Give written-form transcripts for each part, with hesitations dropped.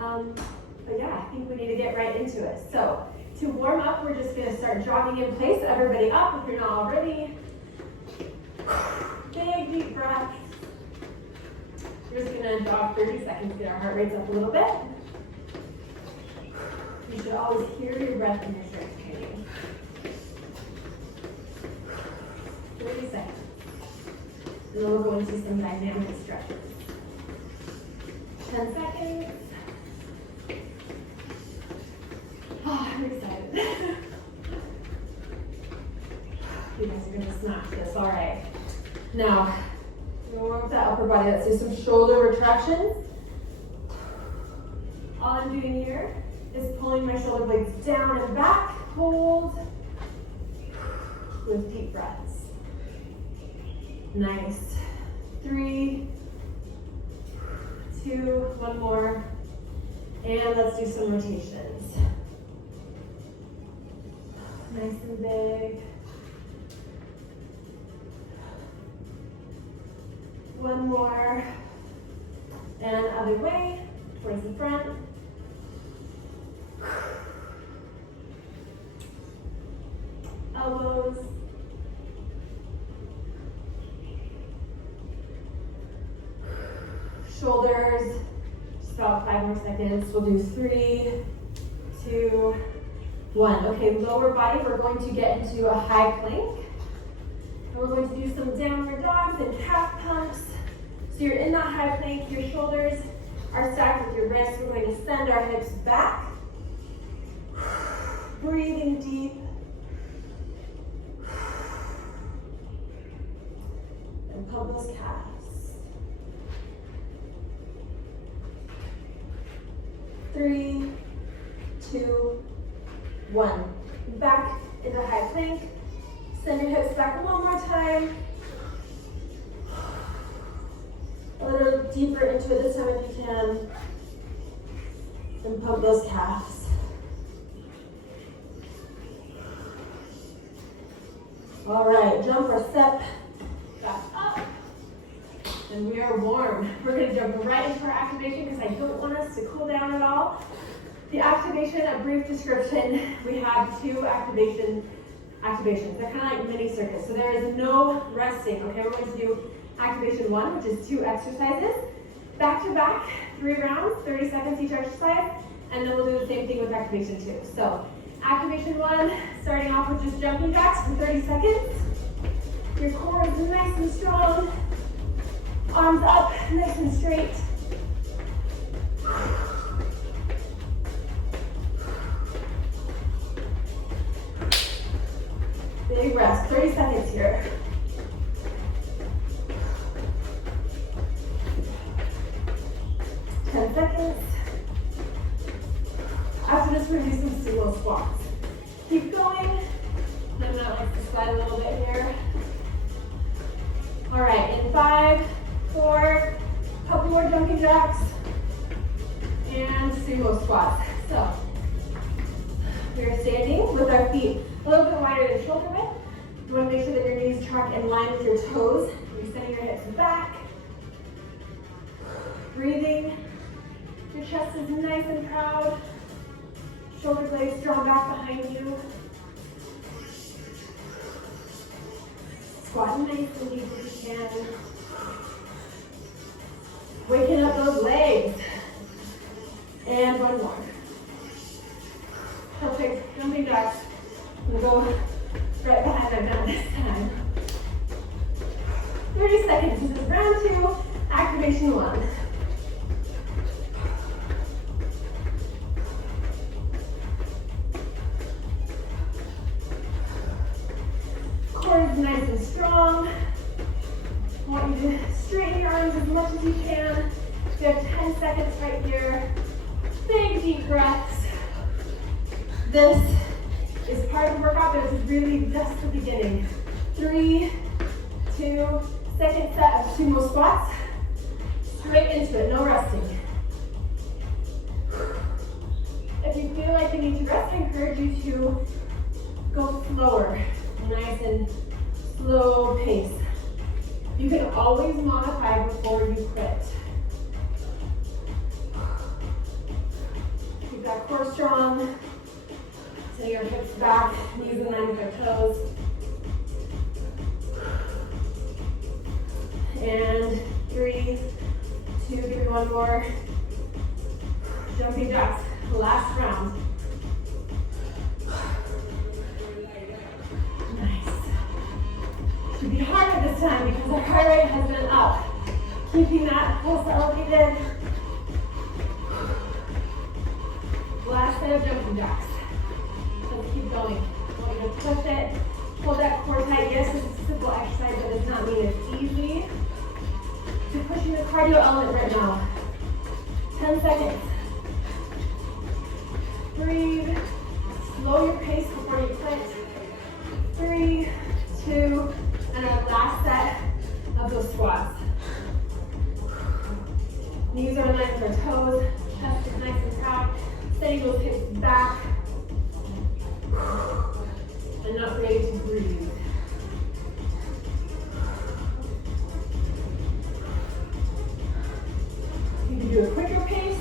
But yeah, I think we need to get right into it. So to warm up, we're just gonna start jogging in place. Everybody up if you're not already. Big deep breath. We're just gonna jog 30 seconds, get our heart rates up a little bit. You should always hear your breath in your strength training. 30 seconds. And then we'll go into some dynamic stretches. 10 seconds. Oh, I'm excited. You guys are gonna smash this, all right. Now, we're gonna warm up that upper body. Let's do some shoulder retractions. All I'm doing here is pulling my shoulder blades down and back. Hold with deep breaths. Nice. 3, 2, one more. And let's do some rotations. Nice and big. One more. And other way, towards the front. Elbows. Shoulders. Just about 5 more seconds. We'll do 3, 2, 1. Okay, lower body, we're going to get into a high plank. And we're going to do some downward dogs and calf pumps. So you're in that high plank, your shoulders are stacked with your wrists. We're going to send our hips back. Breathing deep. And pump those calves. 3, 2, 1. Back into high plank. Send your hips back one more time. A little deeper into it this time if you can. And pump those calves. All right, jump or step back up. And we are warm. We're gonna jump right into our activation because I don't want us to cool down at all. The activation, a brief description, we have 2 activations. They're kind of like mini circuits. So there is no resting, okay? We're going to do activation 1, which is 2 exercises. Back to back, 3 rounds, 30 seconds each exercise. And then we'll do the same thing with activation 2. So activation 1, starting off with just jumping jacks for 30 seconds. Your core is nice and strong. Arms up, nice and straight. Big rest, 30 seconds here. Seconds. After this, we're going to do some single squats. Keep going. I'm going to like to slide a little bit here. All right, in 5, 4, couple more jumping jacks, and single squats. So, we're standing with our feet a little bit wider than shoulder width. You want to make sure that your knees track in line with your toes. You're sending your hips back. Breathing. Your chest is nice and proud. Shoulder blades drawn back behind you. Squat nice and deep if you can. Waking up those legs. And one more. Perfect. Jumping jacks. We'll go right behind my mat this time. 30 seconds. This is round 2, activation 1. Core is nice and strong. I want you to straighten your arms as much as you can. We have 10 seconds right here. Big deep breaths. This is part of the workout, but it's really just the beginning. 3, 2, second set of sumo squats. Straight into it, no resting. If you feel like you need to rest, I encourage you to go slower. Nice and slow pace. You can always modify before you quit. core strong. Sending your hips back, knees in line with your toes. And 3, 2, give me one more. Jumping jacks, last round. Nice. Should be harder this time because our heart rate has been up. Keeping that pulse elevated. Last set of jumping jacks. Let's keep going. I want you to push it. Hold that core tight. Yes, it's a simple exercise, but it does not mean it's easy. You're pushing the cardio element right now. 10 seconds. Breathe. Slow your pace before you quit. 3, 2, and our last set of those squats. Knees are in line with our toes. Chest is nice and proud. Sending those hips back. And not ready to breathe. You can do a quicker pace.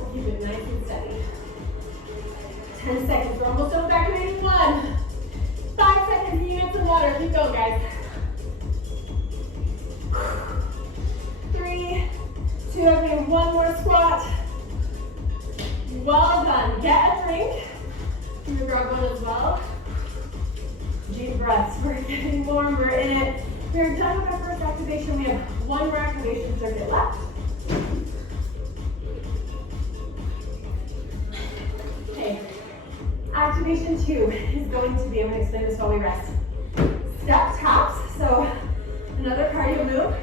Or keep it nice and steady. 10 seconds. We're almost done with activating 1. 5 seconds. You need some water. Keep going, guys. 3, 2, okay, one more squat. Well done. Get a drink. You can grab one as well. Deep breaths. We're getting warm. We're in it. We're done with our first activation. We have one more activation circuit left. Okay. Activation 2 is going to be, I'm going to explain this while we rest. Step taps. So another cardio move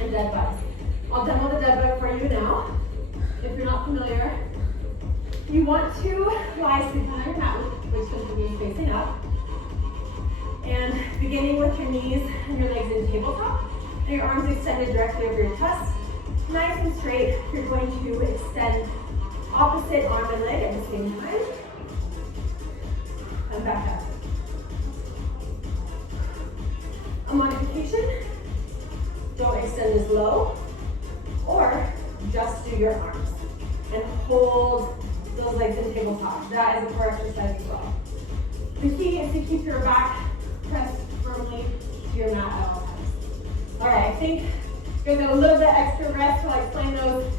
and dead bugs. I'll demo the dead bug for you now. If you're not familiar, you want to lie sleep on your mat, which is the knees facing up. And beginning with your knees and your legs in tabletop, and your arms extended directly over your chest. Nice and straight, you're going to extend opposite arm and leg at the same time. And back up. A modification, don't extend as low, or just do your arms. And hold those legs in tabletop. That is a core exercise as well. The key is to keep your back pressed firmly to your mat at all times. All right, I think you're gonna get a little bit extra rest while I explain those.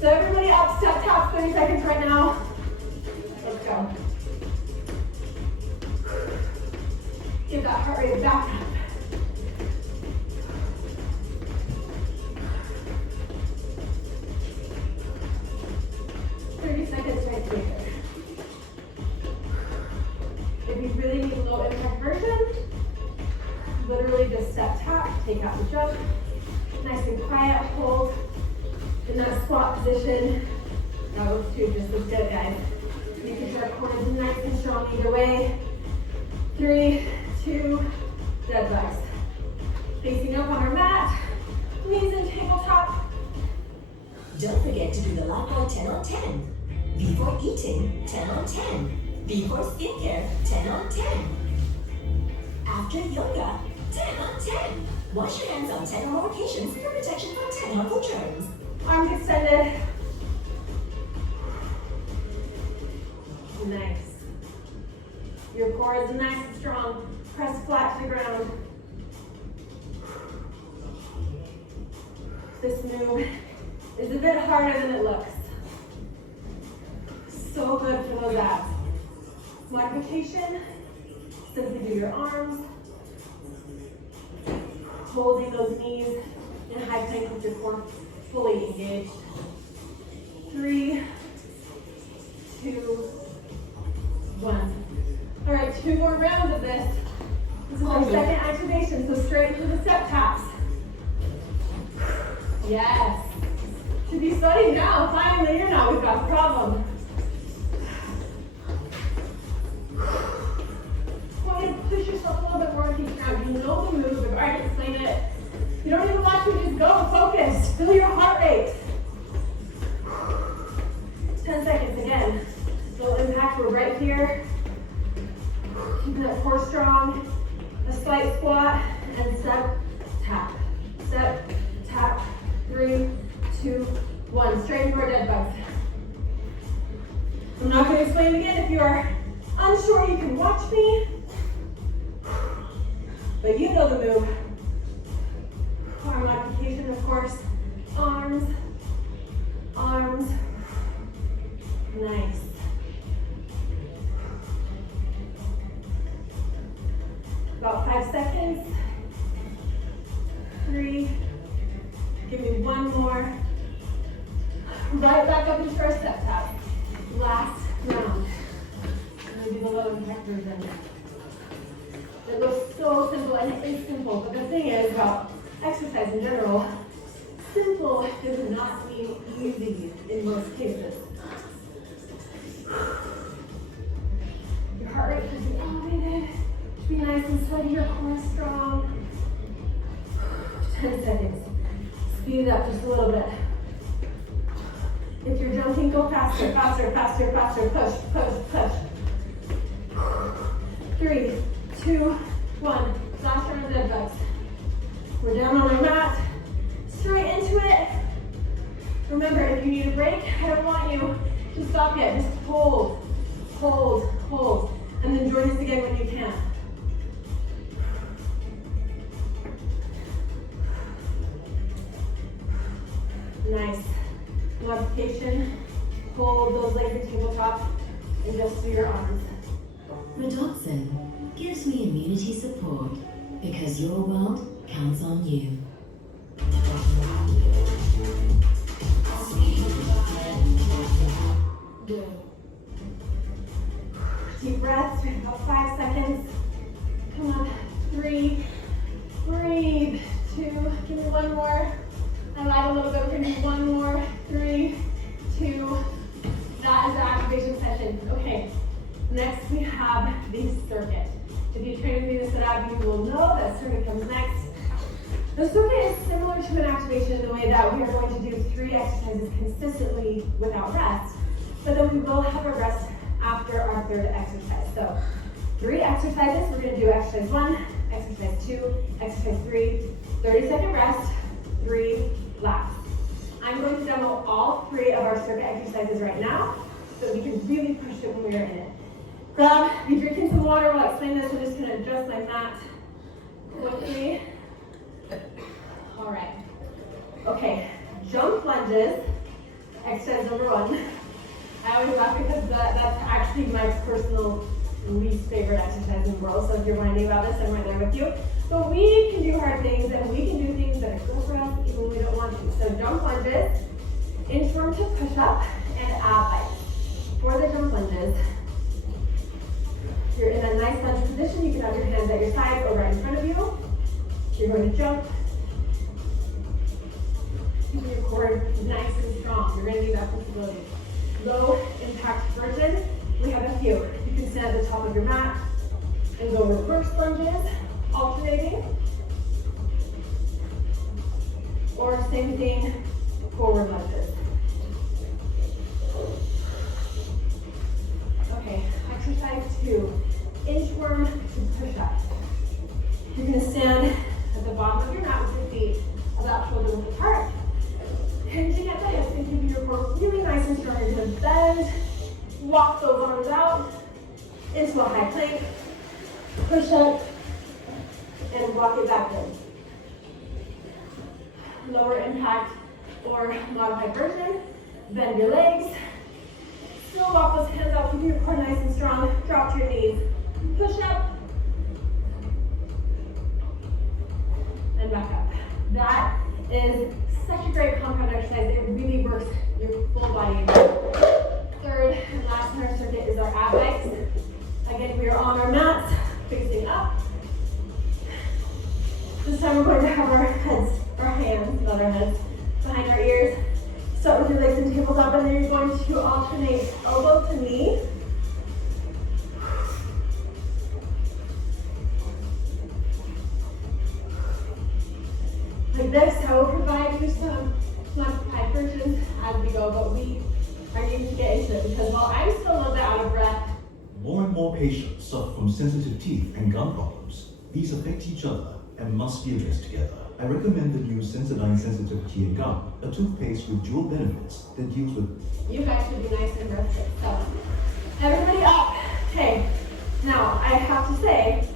So everybody up, step taps, 30 seconds right now. Let's go. Give that heart rate back up. If you really need a low impact version, literally just step tap, take out the jump, nice and quiet, hold in that squat position. That looks too just as good, guys. Making sure our core is nice and strong either way. 3, 2, dead bugs. Facing up on our mat, knees in tabletop. Don't forget to do the Lifebuoy 10 on 10. Before eating, 10 on 10. Before skincare, 10 on 10. After yoga, 10 on 10. Wash your hands on 10 or more occasions for protection from 10 harmful germs. Arms extended. Nice. Your core is nice and strong. Press flat to the ground. This move is a bit harder than it looks. So good for those abs. Modification, simply do your arms. Holding those knees in high plank with your core fully engaged. 3, 2, 1. All right, 2 more rounds of this. This is our second activation, so straight into the step taps. Yes. Should be sweating now. Finally, you're not. We've got a problem. Want to push yourself a little bit more into the ground. You know the move. I've already explained it. You don't even watch me. Just go. Focus. Feel your heart rate. 10 seconds again. Low impact. We're right here. Keeping that core strong. A slight squat and step, tap. Step, tap. 3, 2, 1. Straighten for dead bugs. I'm not going to explain it again. If you are unsure, you can watch me. But you know the move. Arm modification, of course. Arms. Arms. Nice. About 5 seconds. 3. Give me 1 more. Right back up into our step tap. Last round. I'm going to do the low impact version. It looks so simple, and it is simple, but the thing is about exercise in general, simple does not mean easy in most cases. Your heart rate should be elevated, should be nice and steady, your core strong. 10 seconds. Speed it up just a little bit. If you're jumping, go faster, faster, faster, faster. Push, push, push. 3, 2, 1. Last round of dead bugs. We're down on our mat. Straight into it. Remember, if you need a break, I don't want you to stop yet. Just hold, hold, hold. And then join us again when you can. Nice. Modification. Hold those legs at tabletop and just do your arms. Redoxon gives me immunity support because your world counts on you. Deep breaths, about 5 seconds. Come on, 3, breathe, 2, give me 1 more. I lied a little bit, we're gonna do 1 more, 3, 2. That is the activation session. Okay, next we have the circuit. If you train with me to sit out, you will know that circuit comes next. The circuit is similar to an activation in the way that we are going to do 3 exercises consistently without rest, but then we will have a rest after our 3rd exercise. So 3 exercises, we're gonna do exercise 1, exercise 2, exercise 3, 30-second rest, 3 laps. I'm going to demo all 3 of our circuit exercises right now so we can really push it when we are in it. Be drinking some water while I explain this. I'm just gonna adjust my mat quickly. All right. Okay, jump lunges, exercise number 1. I always laugh because that's actually my personal least favorite exercise in the world. So if you're wondering about this, I'm right there with you. But we can do hard things and we can do things that are good for us even when we don't want to. So jump lunges, inchworm to push up, and ab bites. For the jump lunges, you're in a nice lunge position. You can have your hands at your side or right in front of you. You're going to jump. Keeping your core nice and strong. You're going to need that flexibility. Low impact version, we have a few. You can stand at the top of your mat and go reverse lunges, alternating. Or same thing, forward lunges. Okay, exercise 2, inchworm to push up. You're gonna stand at the bottom of your mat with your feet about shoulder width apart, hinging at the hips and keeping your core really nice and strong. You're gonna bend, walk those arms out into a high plank, push up, and walk it back in. Lower impact or modified version, bend your legs, still walk those hands out, keeping your core nice and strong, drop to your knees, push up, and back up. That is such a great compound exercise. It really works your full body. 3rd and last in our circuit is our ab bites. Again, we are on our mats, facing up. This time we're going to have our hands, not our heads, behind our ears. Start with your legs and tabletop, and then you're going to alternate elbow to knee. Like this, I will provide you some modified versions as we go, but we are needing to get into it because while I'm still a little bit out of breath, more and more patients suffer from sensitive teeth and gum problems. These affect each other and must be addressed together. I recommend the new Sensodyne Sensitive Tea and Gum, a toothpaste with dual benefits that deals with. You guys should be nice and rested. So, everybody up. Okay. Now, I have to say,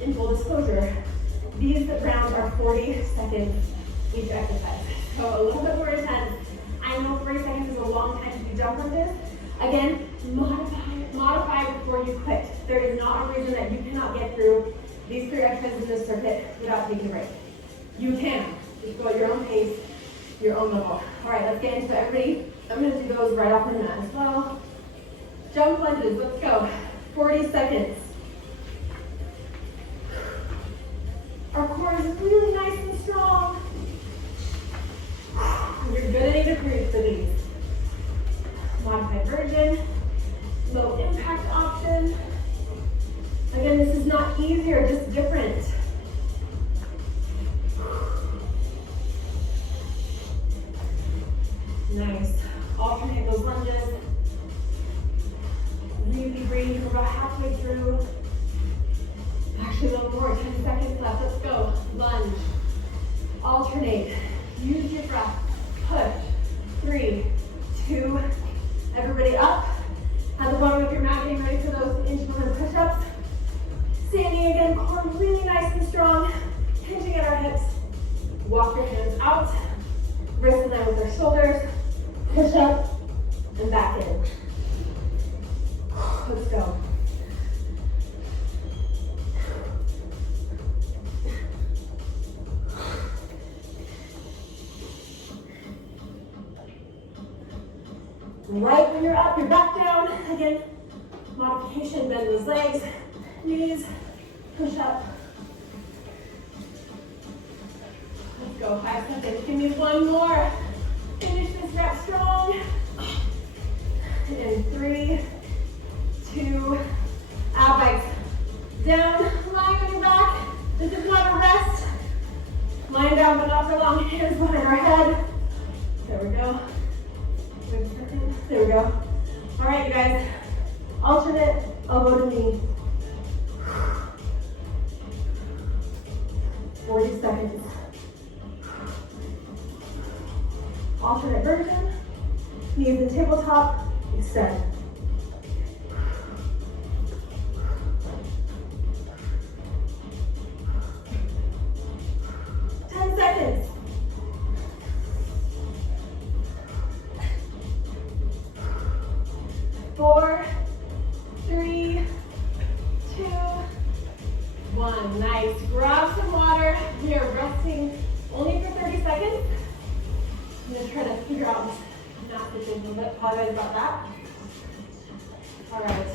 in full disclosure, these rounds are 40 seconds each exercise. So a little bit more intense. I know 40 seconds is a long time to do jump lunges. Again, modify before you quit. There is not a reason that you cannot get through these 3 exercises in this circuit without taking a break. You can. Just go at your own pace, your own level. All right, let's get into it. Everybody, I'm going to do those right off the mat as well. Jump lunges, let's go. 40 seconds. Our core is really nice and strong. You're gonna need a breathe for these. Modified version, low impact option. Again, this is not easier, just different. Nice. Alternate those lunges. Really breathe for about halfway through. Actually, a little more, 10 seconds left. Let's go. Lunge. Alternate. Use your breath. Push. 3, 2, everybody up. At the bottom of your mat, getting ready for those inch-movement push-ups. Standing again, core really nice and strong. Hinging at our hips. Walk your hands out. Wrists in line with our shoulders. Push up and back in. Let's go. Right when you're up, you're back down. Again, modification, bend those legs, knees, push up. Let's go, 5 seconds. Give me one more. Finish this rep strong. And 3, 2, ab bikes down, lying on your back. This is not a rest. Lying down, but not for long. Hands behind our head. There we go. There we go. All right, you guys. Alternate elbow to knee. 40 seconds. Alternate version. Knees in tabletop. Extend. Seconds. 4, 3, 2, 1. Nice. Grab some water. We are resting only for 30 seconds. I'm going to try to figure out not to think a little bit. Apologize about that. All right.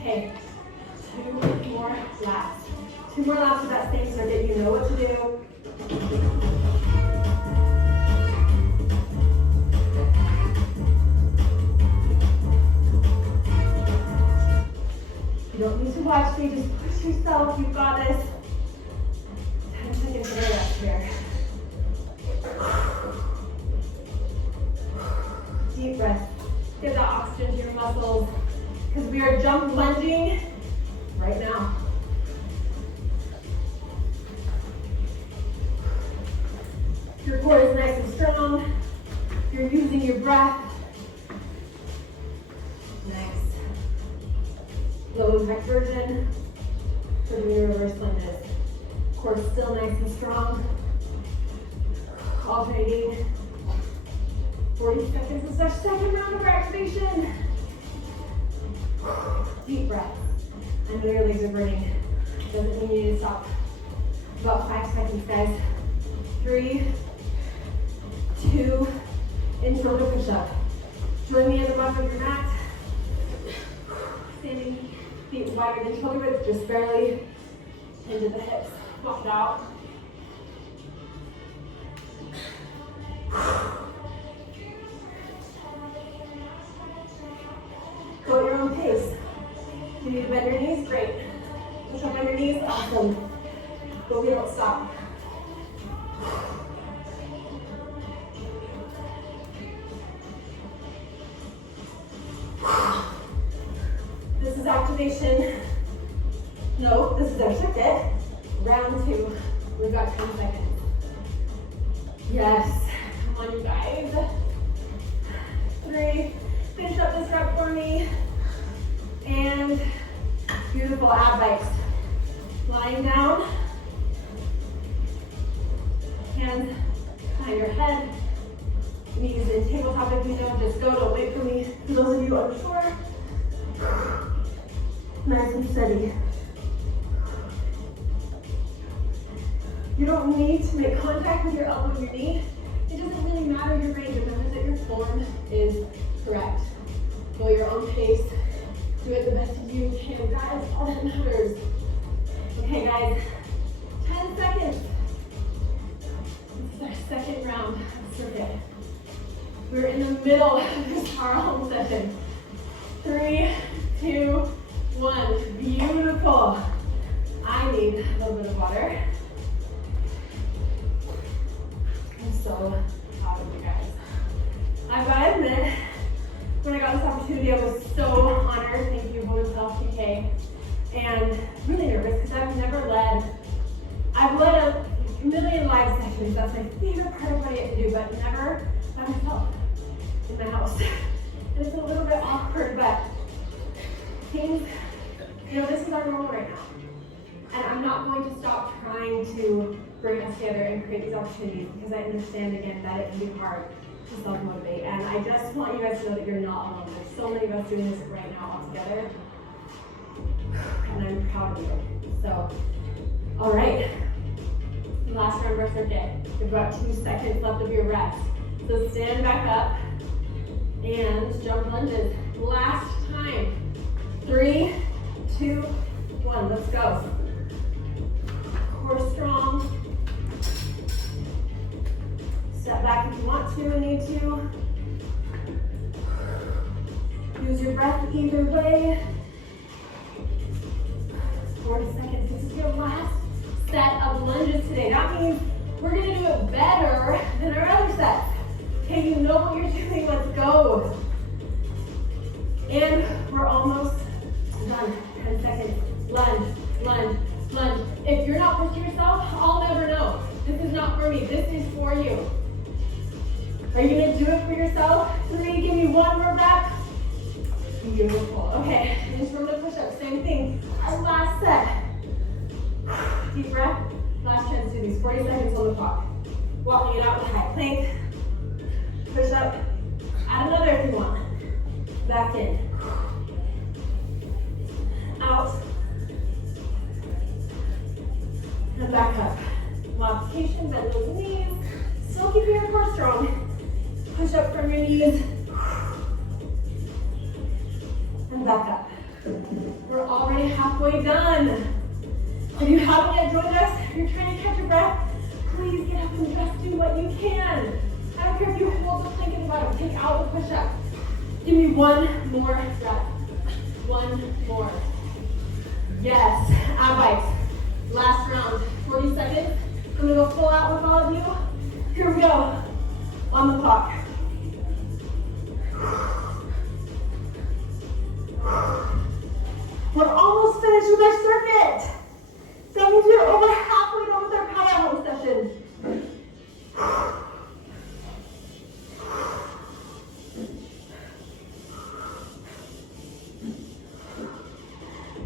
Okay. 2 more laps. 2 more laps of that same circuit. You know what to do. You don't need to watch me, just push yourself, you've got this. 10 seconds of a rest here. Deep breath. Get that oxygen to your muscles, because we are jump lunging right now. Your core is nice and strong. You're using your breath. Nice. Low impact version for the reverse lunges. Core still nice and strong. Alternating. 40 seconds is our second round of our activation. Deep breath. I know your legs are burning. Doesn't mean you need to stop. About 5 seconds, guys. 3, 2, in shoulder push up. Join me at the bottom of your mat. Standing feet wider than shoulder width, just barely into the hips. Walk it out. Go at your own pace. If you need to bend your knees, great. Push up on your knees, awesome. Go, we don't stop. This is active activation. No, this is our circuit. Round 2. We've got 10 seconds. Yes. Come on, you guys. 3. Finish up this rep for me. And beautiful ab bikes. Lying down. Hands behind your head. Knees in tabletop if you know. Just go. Don't wait for me. For those of you unsure. Nice and steady. You don't need to make contact with your elbow and your knee. It doesn't really matter your range. Remember that your form is correct. Go your own pace. Do it the best you can. Guys, all that matters. Okay, guys. 10 seconds. This is our second round of circuit. We're in the middle of this power home session. 3, 2, 1. Beautiful. I need a little bit of water. I'm so proud of you guys. I've got to admit, when I got this opportunity, I was so honored. Thank you, Women's Health UK. And really nervous because I've led a million live sessions. That's my favorite part of what I get to do, but never by myself in my house. And it's a little bit awkward, but things, this is our normal right now. And I'm not going to stop trying to bring us together and create these opportunities because I understand again that it can be hard to self-motivate. And I just want you guys to know that you're not alone. There's so many of us doing this right now all together. And I'm proud of you. So, all right. Last round of our circuit. We've got 2 seconds left of your rest. So stand back up and jump lunges. Last time. 3, 2, 1. Let's go. Core strong. Step back if you want to and need to. Use your breath either way. 40 seconds. This is your last set of lunges today. That means we're going to do it better than our other sets. Okay, you know what you're doing. Let's go. And we're almost done. 10 seconds. Lunge, lunge, lunge. If you're not pushing yourself, I'll never know. This is not for me. This is for you. Are you going to do it for yourself? 3, give me 1 more rep. Beautiful. Okay, and from the push-up, same thing. Our last set. Deep breath. Last chance to do these. 40 seconds on the clock. Walking it out with high plank. Push up. Add another if you want. Back in. Out. And back up. Modification, bend those knees. Still keep your core strong. Push up from your knees. And back up. We're already halfway done. If you haven't yet joined us, if you're trying to catch your breath, please get up and just do what you can. I don't care if you hold the plank in the bottom, take out the push-up. Give me 1 more rep. 1 more. Yes, ab bikes. Last round, 40 seconds. I'm gonna go full out with all of you. Here we go, on the clock. We're almost finished with our circuit. That means we're over halfway done with our power home session.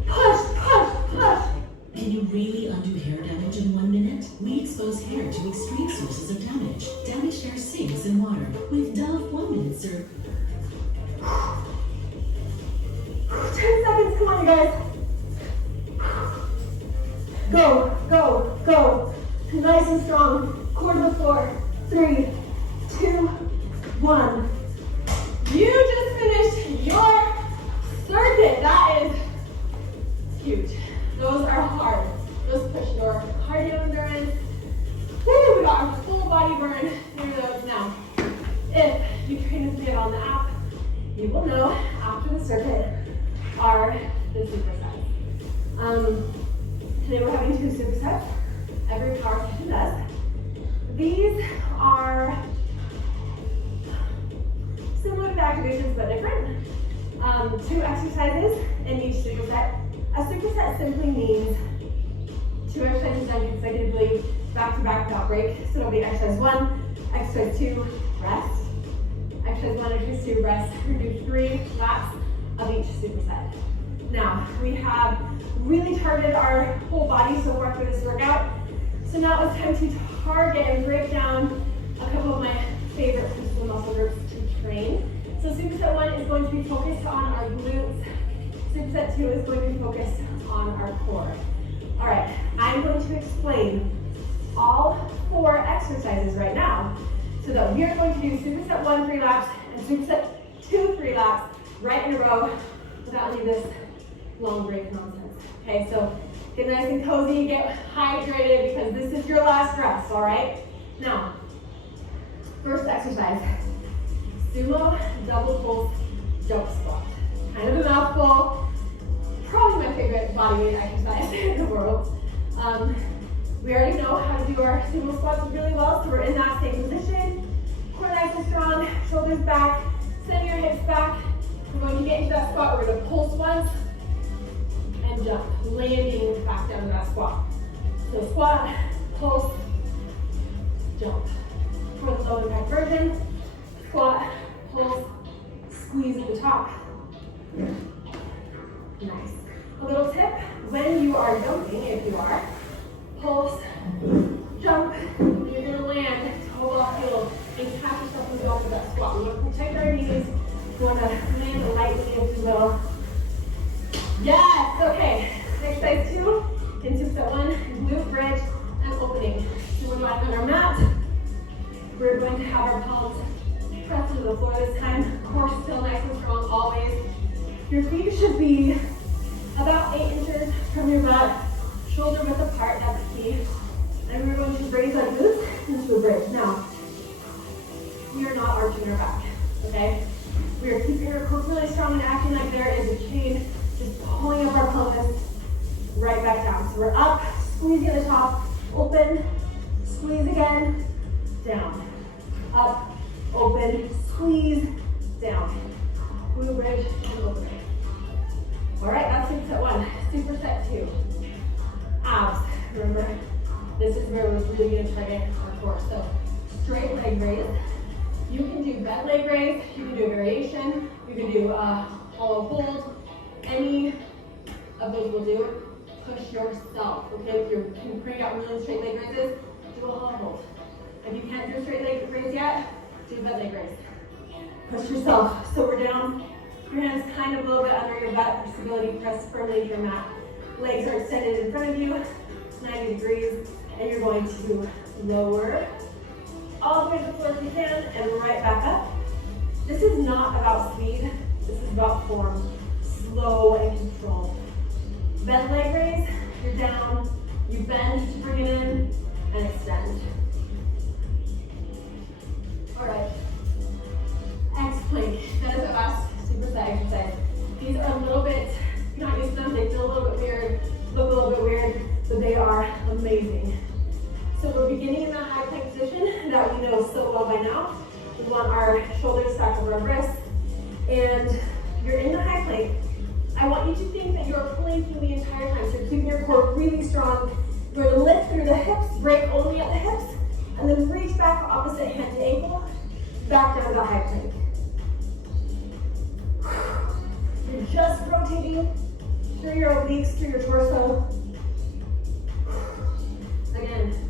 Push, push, push. Can you really undo hair damage in 1 minute? We expose hair to extreme sources of damage. Damaged hair sinks in water. With Dove 1-minute syrup. 10 seconds, come on you guys. Go, go, go. Nice and strong. Core to the floor. 3, 2, 1. You just finished your circuit. That is huge. Those are hard. Those push your cardio endurance. Woo, we got our full body burn through those now. If you train with me on the app, you will know after the circuit are the supersets. Today we're having 2 supersets. Every power session does. These are similar to the activations but different. 2 exercises in each superset. A superset simply means 2 exercises done consecutively, back to back without break. So it'll be exercise 1, exercise 2, rest. Exercise 1, exercise 2, rest. We're gonna do 3 laps of each superset. Now, we have really targeted our whole body so far through this workout. So now it's time to target and break down a couple of my favorite physical muscle groups to train. So superset 1 is going to be focused on our glutes. Superset 2 is going to be focused on our core. All right, I'm going to explain all 4 exercises right now so that we are going to do superset 1 3 laps and superset 2 3 laps right in a row without any of this long break nonsense. Okay, so get nice and cozy, get hydrated because this is your last rest, all right? Now, first exercise, sumo double pulse jump squat. Kind of a mouthful, probably my favorite body weight exercise in the world. We already know how to do our sumo squats really well, so we're in that same position. Core nice and strong, shoulders back, send your hips back. We're going to get into that squat, we're gonna pulse once and jump, landing back down to that squat. So squat, pulse, jump. For the low impact version, squat, pulse, squeeze at the top. Nice. A little tip, when you are jumping, if you are, pulse, jump, you're gonna land toe off heel and catch yourself in the middle of that squat. We want to protect our knees, we want to land lightly, if you will. Yes, okay. Exercise 2, in superset 1, glute bridge and opening. So we're lying on our mat. We're going to have our palms pressed into the floor this time. Core still nice and strong always. Your feet should be about 8 inches from your mat, shoulder width apart, that's key. And we're going to raise our glutes into a bridge. Now, we are not arching our back, okay? We are keeping our core really strong and acting like there is a chain, just pulling up our pelvis right back down. So we're up, squeezing at the top, open, squeeze again, down. Up, open, squeeze, down. Glute bridge and open. All right, that's superset 1. Superset 2. Abs. Remember, this is where we're really going to target our core. So straight leg raise. You can do bent leg raise. You can do a variation. You can do hollow hold. Any of those will do. Push yourself. Okay, if you're putting out really straight leg raises, do a hollow hold. If you can't do a straight leg raise yet, do a bent leg raise. Push yourself. So we're down. Your hands kind of a little bit under your butt for stability. Press firmly into your mat. Legs are extended in front of you, 90 degrees, and you're going to lower all the way to the floor if you can, and right back up. This is not about speed. This is about form. Slow and controlled. Bend leg raise. You're down. You bend to bring it in and extend. All right. X plank. That is the last superset exercise. These are a little bit, you're not used to them, they feel a little bit weird, look a little bit weird, but they are amazing. So we're beginning in that high plank position that we know so well by now. We want our shoulders stacked over our wrists, and you're in the high plank. I want you to think that you're planking the entire time, so you're keeping your core really strong. You're going to lift through the hips, break only at the hips, and then reach back opposite hand to ankle, back down to the high plank. You're just rotating through your obliques, through your torso. Again,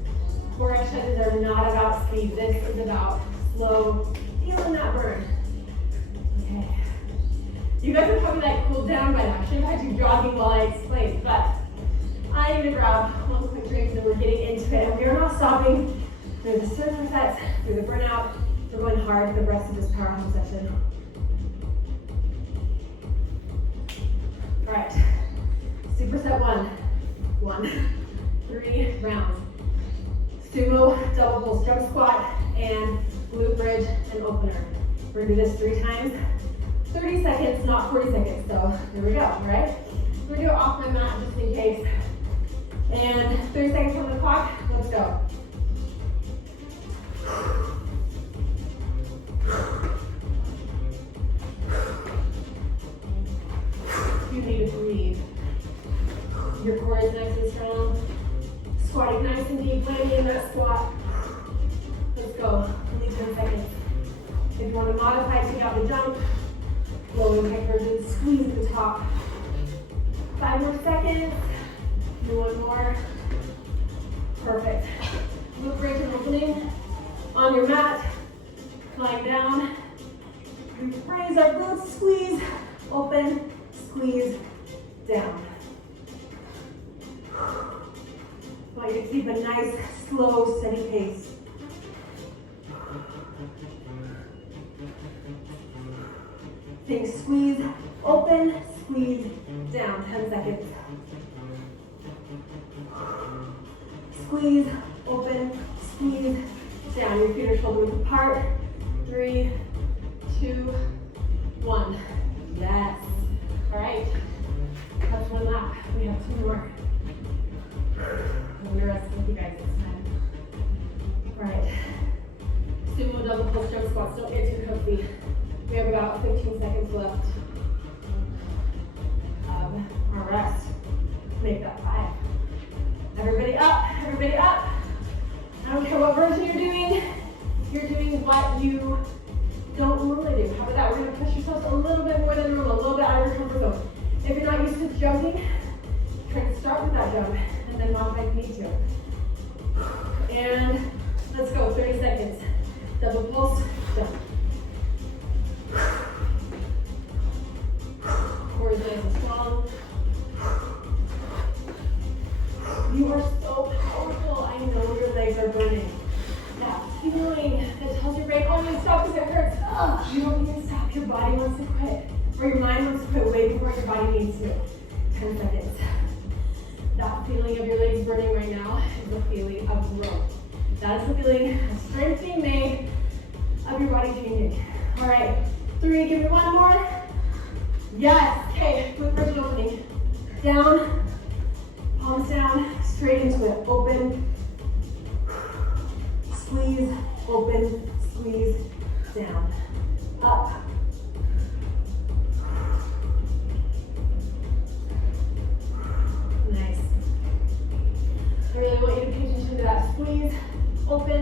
core exercises are not about speed. This is about slow, feeling that burn. Okay. You guys are probably like cooled down by now. I should have had you jogging while I explained, but I need to grab one quick drink and then we're getting into it. And we are not stopping through the supersets, through the burnout. We're going hard for the rest of this powerhouse session. All right, superset 1, 3 rounds. Sumo, double pulse jump squat, and glute bridge and opener. We're gonna do this 3 times, 30 seconds, not 40 seconds, so here we go, all right? We're gonna do it off my mat just in case. And 30 seconds on the clock, let's go. body nice and deep, landing in that squat. Let's go, only 10 seconds. If you want to modify, take out the jump. Low impact version, squeeze the top. 5 more seconds. Do one more. Perfect. Glute bridge and opening on your mat. Lying down. We raise our glutes, squeeze, open, squeeze, down. I want you to keep a nice, slow, steady pace. Think squeeze, open, squeeze, down. 10 seconds. Squeeze, open, squeeze, down. Your feet are shoulder width apart. 3, 2, 1. Yes. All right. That's one lap. We have 2 more. I'm gonna rest with you guys this time. All right. Sumo double pull jump squats. Don't get too comfy. We have about 15 seconds left of our rest. Make that 5. Everybody up, everybody up. I don't care what version you're doing what you don't normally do. How about that? We're gonna push yourselves a little bit more than normal, a little bit out of your comfort zone. If you're not used to jumping, try to start with that jump and then modify if you need to. And let's go, 30 seconds. Double pulse, jump. Core is nice and strong. You are so powerful. I know your legs are burning. That feeling that tells your brain, oh, you stop because it hurts. You don't need to stop. Your body wants to quit. Or your mind wants to quit way before your body needs to. 10 seconds. That feeling of your legs burning right now is the feeling of growth. That is the feeling of strength being made, of your body changing. All right, 3, give me 1 more. Yes, okay, glute bridge opening. Down, palms down, straight into it. Open, squeeze, open, squeeze, down. Up. Nice. I really want you to pay attention to that squeeze, open,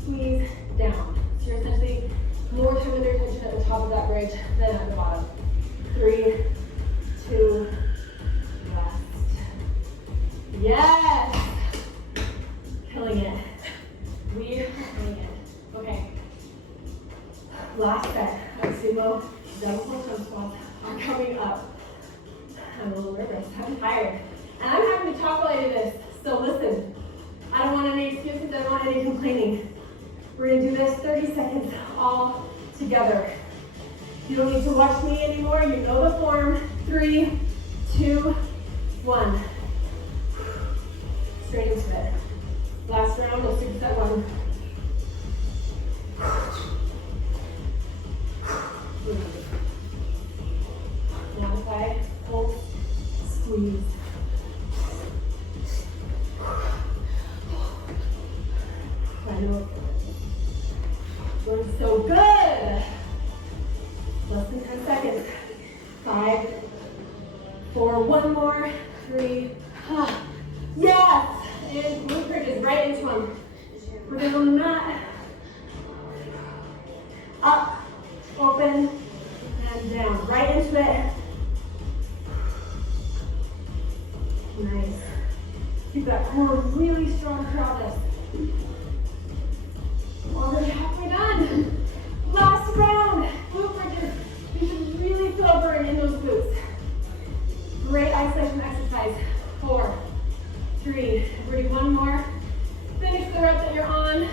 squeeze, down. So you're essentially more time with your attention at the top of that bridge than at the bottom. 3, 2, rest. Yes! Killing it. We are killing it. Okay. Last set of sumo double pull jump squats are coming up. I'm a little nervous. I'm tired. And I'm having to talk while I do this. So listen, I don't want any excuses. I don't want any complaining. We're going to do this 30 seconds all together. You don't need to watch me anymore. You know the form. 3, 2, 1. Straight into it. Last round, we'll superset 1. Modify, pull, squeeze. I know it's so good. Less than 10 seconds. 5, 4, 1 more. 3. Yes! And glute bridge is right into one. We're going on the mat. Up, open, and down. Right into it. Nice. Keep that core really strong throughout this. Already halfway done. Last round. Glute bridges. You should really feel a burn in those glutes. Great isolation exercise. 4, 3. We're doing 1 more. Finish the rep that you're on.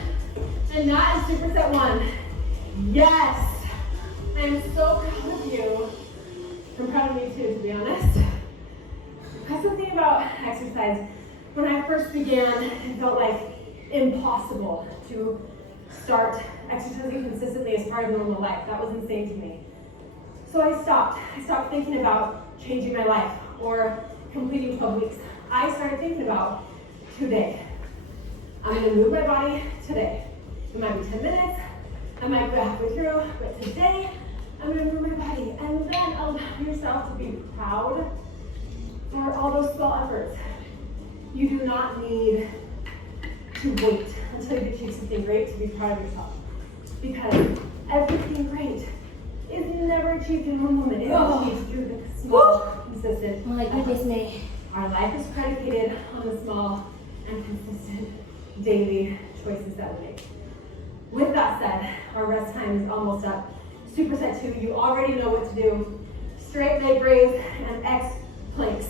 And that is superset 1. Yes. I am so proud of you. I'm proud of me too, to be honest. That's the thing about exercise. When I first began, it felt like impossible to start exercising consistently as part of normal life. That was insane to me. So I stopped. I stopped thinking about changing my life or completing 12 weeks. I started thinking about today. I'm going to move my body today. It might be 10 minutes. I might go halfway through, but today I'm going to move my body. And then allow yourself to be proud for all those small efforts. You do not need to wait until you achieve something great to be proud of yourself. Because everything great is never achieved in one moment. It's achieved through the small, consistent. Oh my goodness me. Our life is predicated on the small and consistent daily choices that we make. With that said, our rest time is almost up. Superset 2, you already know what to do. Straight leg raise and X planks.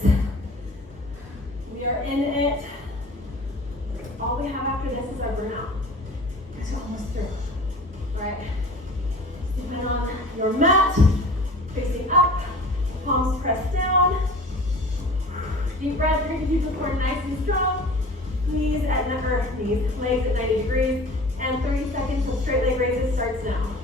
We are in it. All we have after this is our burnout. It's almost through. All right. Depend on your mat, facing up, palms pressed down. Deep breath, you're gonna keep the core nice and strong. Legs at 90 degrees, and 30 seconds of straight leg raises starts now.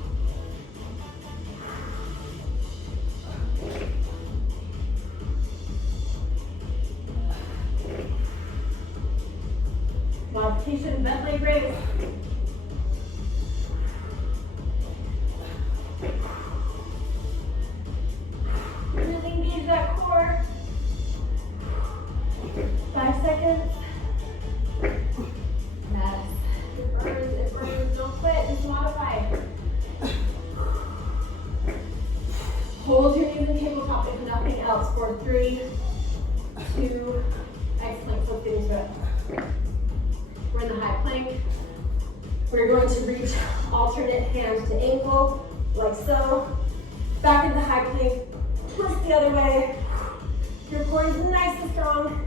Modification, bent leg raise. Really engage that core. 5 seconds. Yes. It burns, don't quit, just modify. Hold your knees in tabletop if nothing else for 3, 2, excellent, let's get into it. We're in the high plank. We're going to reach alternate hand to ankle, like so. Back into the high plank, twist the other way. Your core is nice and strong.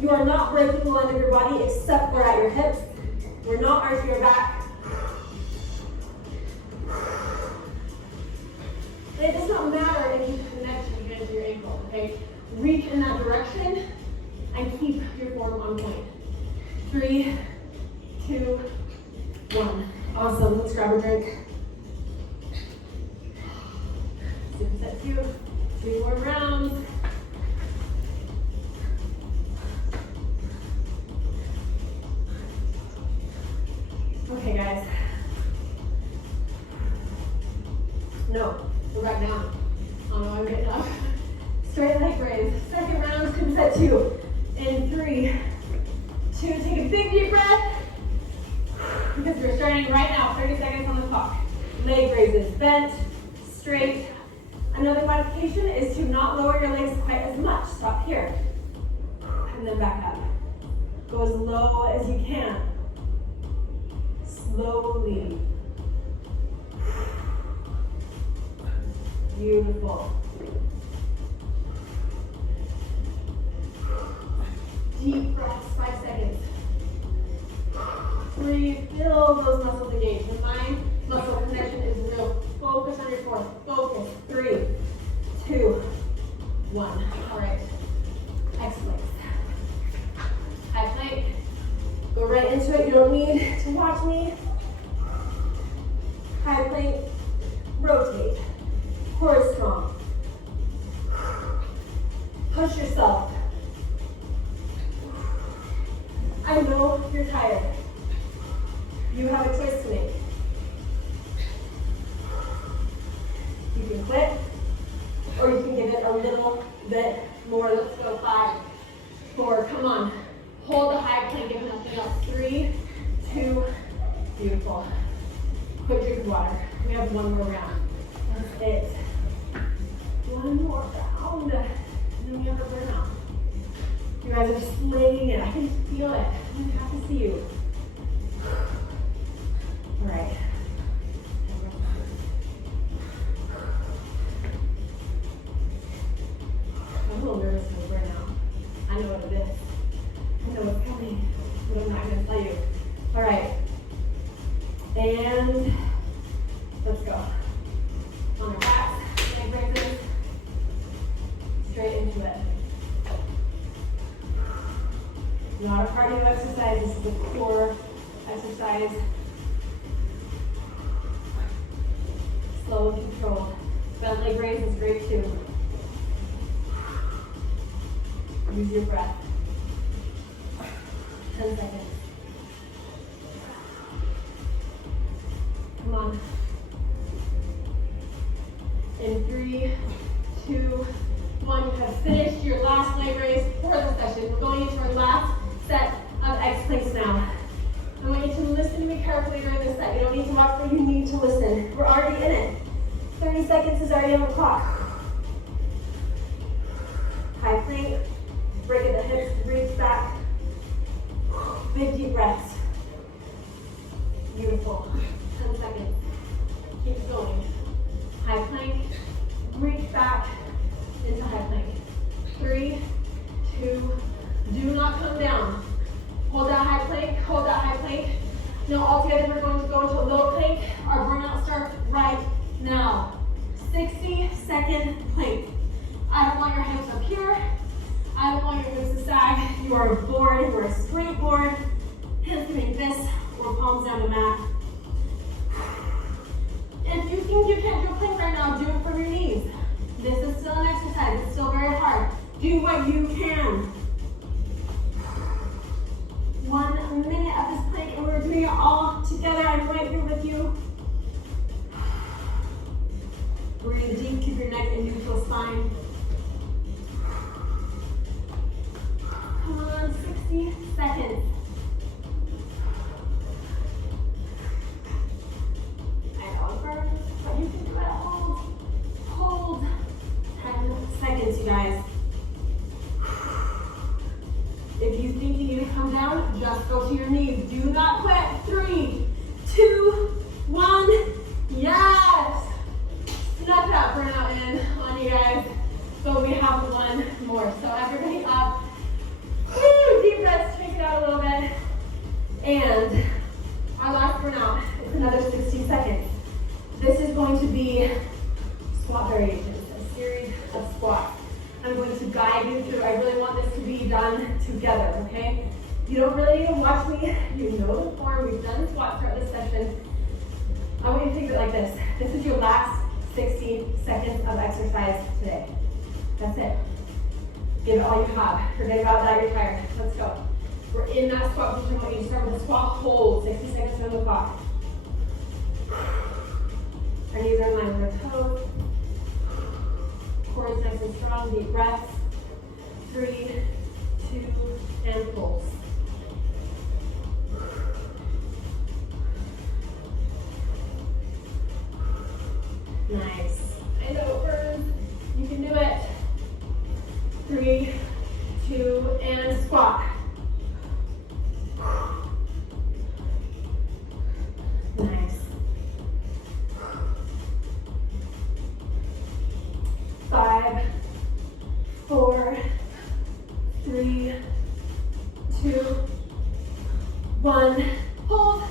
You are not breaking the line of your body except for at your hips. We're not arching your back. It does not matter if you connect your hand to your ankle, okay? Reach in that direction and keep your form on point. 3, 2, 1. Awesome, let's grab a drink. Superset 2, 3 more rounds. Okay, guys. No, go back down. Oh no, I'm getting up. Straight leg raise. Second round, superset 2. In 3, 2, take a big deep breath. Because we're starting right now, 30 seconds on the clock. Leg raises, bent, straight. Another modification is to not lower your legs quite as much. Stop here. And then back up. Go as low as you can. Slowly. Beautiful. Deep breaths, 5 seconds. Breathe, feel those muscles engaged. The mind muscle connection is real. Focus on your core. Focus. 3, 2, 1. All right. Excellent. High plank. Go right into it. You don't need to watch me. High plank. Rotate. Core is strong. Push yourself. I know you're tired. You have a choice to make. You can quit, or you can give it a little bit more. Let's go. 5, 4, come on. Hold the high plank, give nothing else. 3, 2, beautiful. Quick drink of water. We have one more round. That's it. One more round. And then we have a burnout. You guys are slaying it. I can feel it. I'm happy to see you. All right. I'm a little nervous for the burnout. I know what it is. I know what's coming, but I'm not going to tell you. All right. And let's go. On our backs, leg raises. Straight into it. Not a cardio exercise, this is a core exercise. Slow and controlled. Bent leg raise is great too. Use your breath. 10 seconds. Come on. In 3, 2, 1, you have finished your last leg raise for the session. We're going into our last set of X planks now. listen to me carefully during this set. You don't need to watch, but you need to listen. We're already in it. 30 seconds is already on the clock. High plank, break at the hips, reach back. Big deep breaths. Beautiful. 10 seconds. Keep going. High plank, reach back into high plank. 3, 2, do not come down. Hold that high plank, hold that high plank. Now all together we're going to go into a low plank. Our burnout starts right now. 60-second plank. I don't want your hips up here. I don't want your hips to sag. You are a board, you are a straight board. Hands can make this or palms down the mat. If you think you can't do a plank right now, do it from your knees. This is still an exercise, it's still very hard. Do what you can. 1 minute of this plank and we're doing it all together. I'm right here with you. Breathe deep, keep your neck in neutral spine. Come on, 60 seconds. I know it burns, but you can do it. Hold. 10 seconds, you guys. If you think you need to come down, just go to your knees. Do not quit. 3, 2, 1. Yes! Snuck that burnout in on you guys. So we have one more. So everybody up. Woo, deep breaths, take it out a little bit. And our last burnout is another 60 seconds. This is going to be squat variations, a series of squats. I'm going to guide you through. I really want this to be done together, okay? You don't really need to watch me. You know the form. We've done squats throughout this session. I want you to think of it like this. This is your last 60 seconds of exercise today. That's it. Give it all you have. Forget about that, you're tired. Let's go. We're in that squat position. I want you to start with a squat hold. 60 seconds on the clock. Our knees are in line with our toes. Core is nice and strong. Deep breaths. 3, 2, and pulse. Nice. I know it burns. You can do it. 3, 2, and squat. Nice. 5, 4, 3, 2, 1. Hold.